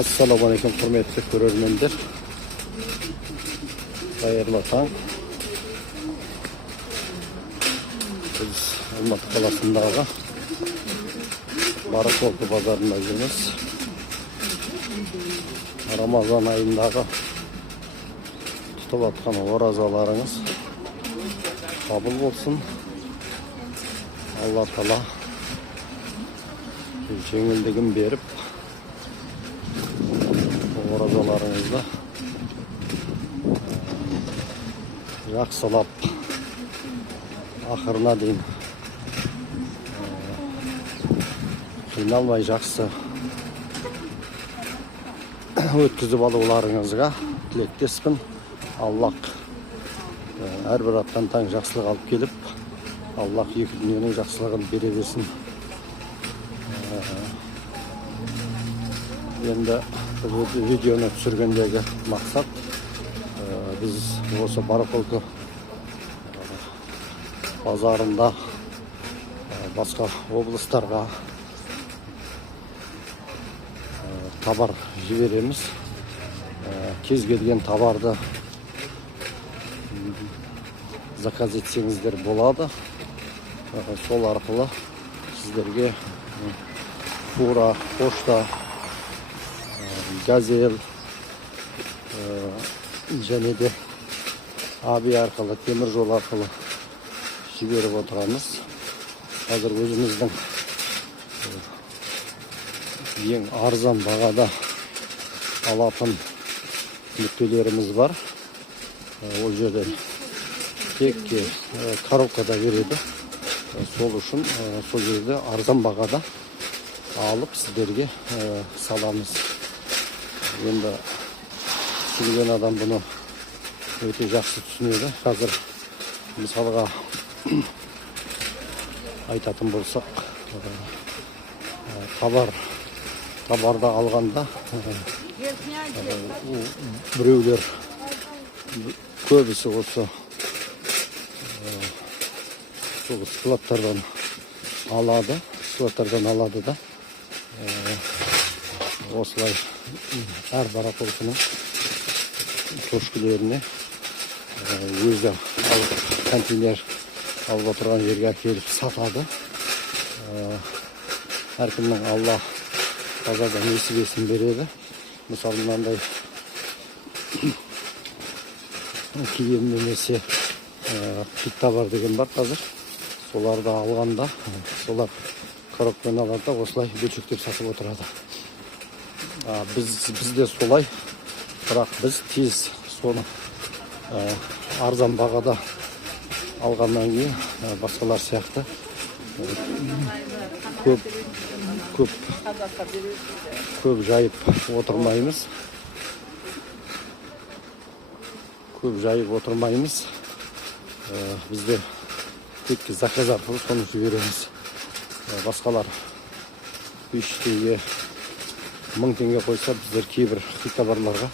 Assalamualaikum hurmatli ko'rarmanlar. Xayrli tong. Biz Almaty qalasındağı Barakolku bazarında жүрміз. Ramazan ayındağı tutub atқан оразаларыңыз kabul olsun. Allah Taala жеңілдігін беріп, оразаларыңызды жақсылап ақырына дейін қиналмай жақсы өткізіп алуларыңызға тілектеспін. Аллах әрбір аттан таң жақсылық алып келіп, Аллах екі дүниенің жақсылығын бере берсін. Енді видеоны түсіргендегі мақсат біз осы Бarakolku базарында басқа облыстарға товар жібереміз. Кез келген товарды заказ етсеңіздер болады. Сол арқылы сіздерге фура, пошта, газель және де аби арқылы, темір жол арқылы жіберіп отырамыз. Қазір өзіміздің ең арзан бағада алатын нүктелеріміз бар. Ол жерде тек коробкада береді. Сол үшін сол жерде арзан бағада алып сіздерге саламыз. Енді түсінген адам бұны өте жақсы түсінеді. Қазір мысалға айтатын болсақ, товарды алғанда біреулер көбісі осы складтардан алады да осылай әр Barakolku'nun көшкілеріне өзі контейнер алып отырған жерге әкеліп сатады. Әркімнің Алла базарда несібесін береді. Мысалы мынандай киім немесе қит товар деген бар қазір. Соларды алғанда, солар коробкамен аларда осылай бөлшектеп сатып отырады. Бізде солай, бірақ біз тез соны арзан бағада алғаннан кейін басқалар сияқты көп жайып отырмаймыз. Бізде тек заказ арқылы соны жібереміз. Басқалар 5 теңге, 1000 теңге қойса, біздер кейбір қит товарларға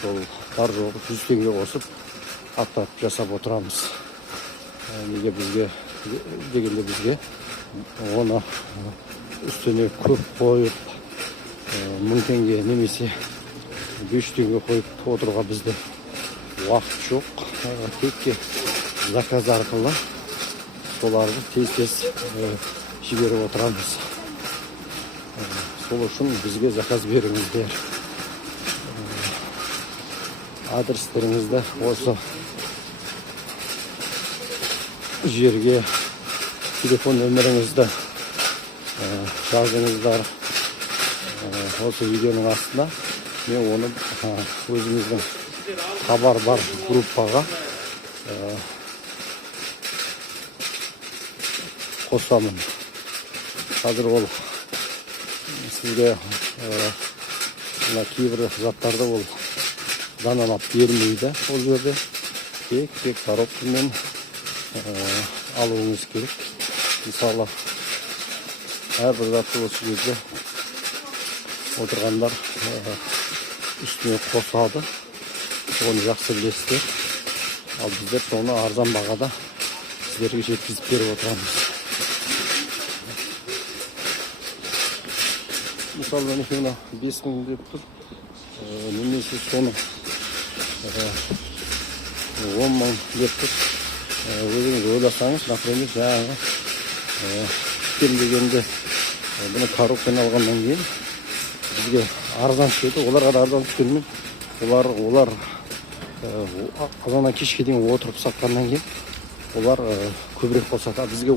сол бар жоғы 100 теңге қосып аттап жасап отырамыз. Неге дегенде бізге оны үстіне көп қойып 1000 теңге немесе 5 теңге қойып отыруға бізде уақыт жоқ. Тек заказ арқылы соларды тез жіберіп отырамыз. Сол үшін бізге заказ беріңіздер. Адрестеріңізді осы жерге, телефон нөміріңізді жазыңыздар. Осы видеоның астына мен оны өзіміздің хабар бар группаға қосамын. Қазір ол сізге кейбір заттарды ол даналап бермейді. Ол жерде тек коробкамен алуыңыз керек. Мысалы, әрбір затты осы жерде отырғандар үстіне қосады. Оны жақсы білесіздер. Ал біздер соны арзан бағада сіздерге жеткізіп беріп отырамыз. мысалы мінекей мына 5.000 деп тұр. Немесе соны 10.000 деп тұр. Өзіңіз ойласаңыз, например, жаңағы кем дегенде бұны коробканы алғаннан кейін бізге арзан түседі. Оларға да арзан түскенімен олар азаннан кешке дейін отырып сатқаннан кейін олар көбірек қосады. Бізге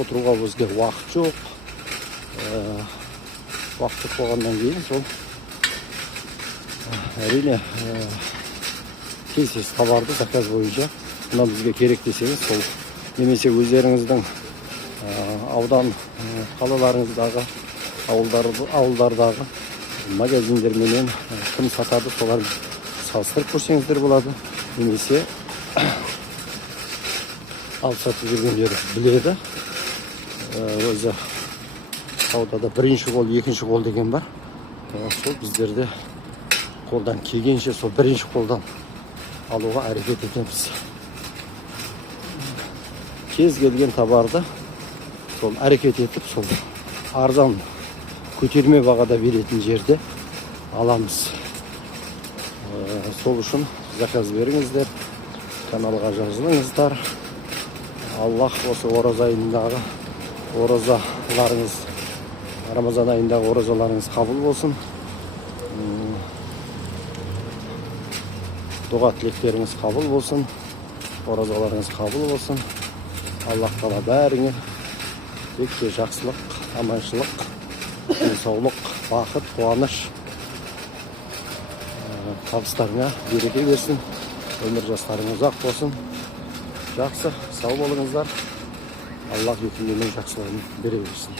отыруға бізге уақыт жоқ. Уақыт болғаннан кейін сол әрине тез товарды заказ бойынша мына бізге керек десеңіз сол немесе өздеріңіздің аудан қалаларыңыздағы ауылдардағы магазиндерменен кім сатады солар салыстырып көрсеңіздер болады. Немесе алып сатып жүргендер біледі. Өзі саудада бірінші қол, екінші қол деген бар. Сол біздерде қолдан келгенше сол бірінші қолдан алуға әрекет етеміз. Кез келген товарды сол әрекет етіп, сол арзан көтерме бағада беретін жерде аламыз. Сол үшін заказ беріңіздер, каналға жазылыңыздар. Аллах осы ораза айындағы оразаларыңыз, Рамазан айындағы оразаларыңыз қабыл болсын. Дұға тілектеріңіз қабыл болсын. Оразаларыңыз қабыл болсын. Аллах тағала бәріңе тек жақсылық, аманшылық, денсаулық, бақыт, қуаныш, табыстарыңа береке берсін. Өмір жастарыңыз ұзақ болсын. Жақсы, сау болыңыздар. Аллах екеуіне жақсылығын бере берсін.